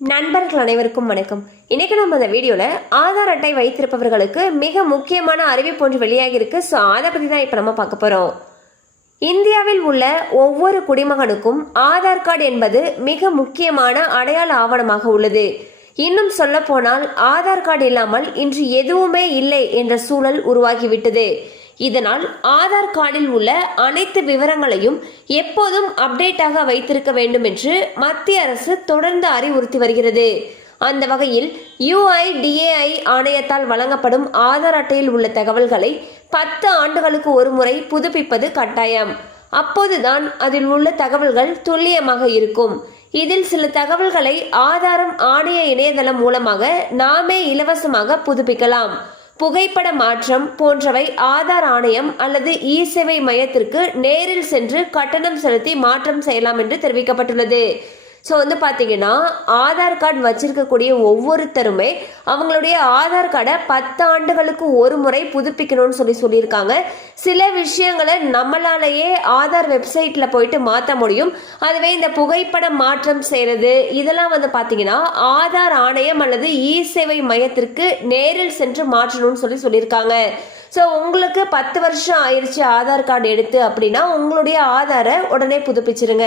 நண்பர்கள் அனைவருக்கும் வணக்கம். இன்றைக்கி நம்ம இந்த வீடியோவில் ஆதார் அட்டை வைத்திருப்பவர்களுக்கு மிக முக்கியமான அறிவிப்பு ஒன்று வெளியாகி இருக்குது ஸோ அதை பற்றி தான் இப்போ நம்ம பார்க்க போகிறோம் இந்தியாவில் உள்ள ஒவ்வொரு குடிமகனுக்கும் ஆதார் கார்டு என்பது மிக முக்கியமான அடையாள ஆவணமாக உள்ளது. இன்னும் சொல்ல போனால் ஆதார் கார்டு இல்லாமல் இன்று எதுவுமே இல்லை என்ற சூழல் உருவாகிவிட்டது. இதனால் ஆதார் கார்டில் உள்ள அனைத்து விவரங்களையும் எப்போதும் அப்டேட்டாக வைத்திருக்க வேண்டும் என்று மத்திய அரசு தொடர்ந்து அறிவுறுத்தி வருகிறது. அந்த வகையில் யுஐடிஏஐ ஆணையத்தால் வழங்கப்படும் ஆதார் அட்டையில் உள்ள தகவல்களை பத்து ஆண்டுகளுக்கு ஒரு முறை புதுப்பிப்பது கட்டாயம். அப்போதுதான் அதில் உள்ள தகவல்கள் துல்லியமாக இருக்கும். இதில் சில தகவல்களை ஆதாரம் ஆணைய இணையதளம் மூலமாக நாமே இலவசமாக புதுப்பிக்கலாம். புகைப்பட மாற்றம் போன்றவை ஆதார் ஆணையம் அல்லது இ சேவை மையத்திற்கு நேரில் சென்று கட்டணம் செலுத்தி மாற்றம் செய்யலாம் என்று தெரிவிக்கப்பட்டுள்ளது. ஸோ வந்து பார்த்தீங்கன்னா ஆதார் கார்டு வச்சிருக்கக்கூடிய ஒவ்வொருத்தருமே அவங்களுடைய ஆதார் கார்டை பத்து ஆண்டுகளுக்கு ஒரு முறை புதுப்பிக்கணும்னு சொல்லி சொல்லியிருக்காங்க. சில விஷயங்களை நம்மளாலேயே ஆதார் வெப்சைட்டில் போயிட்டு மாற்ற முடியும். அதுவே இந்த புகைப்படம் மாற்றம் செய்கிறது இதெல்லாம் வந்து பார்த்தீங்கன்னா ஆதார் ஆணையம் அல்லது இ சேவை மையத்திற்கு நேரில் சென்று மாற்றணும்னு சொல்லி சொல்லியிருக்காங்க. ஸோ உங்களுக்கு பத்து வருஷம் ஆயிடுச்சு ஆதார் கார்டு எடுத்து அப்படின்னா உங்களுடைய ஆதாரை உடனே புதுப்பிச்சிருங்க.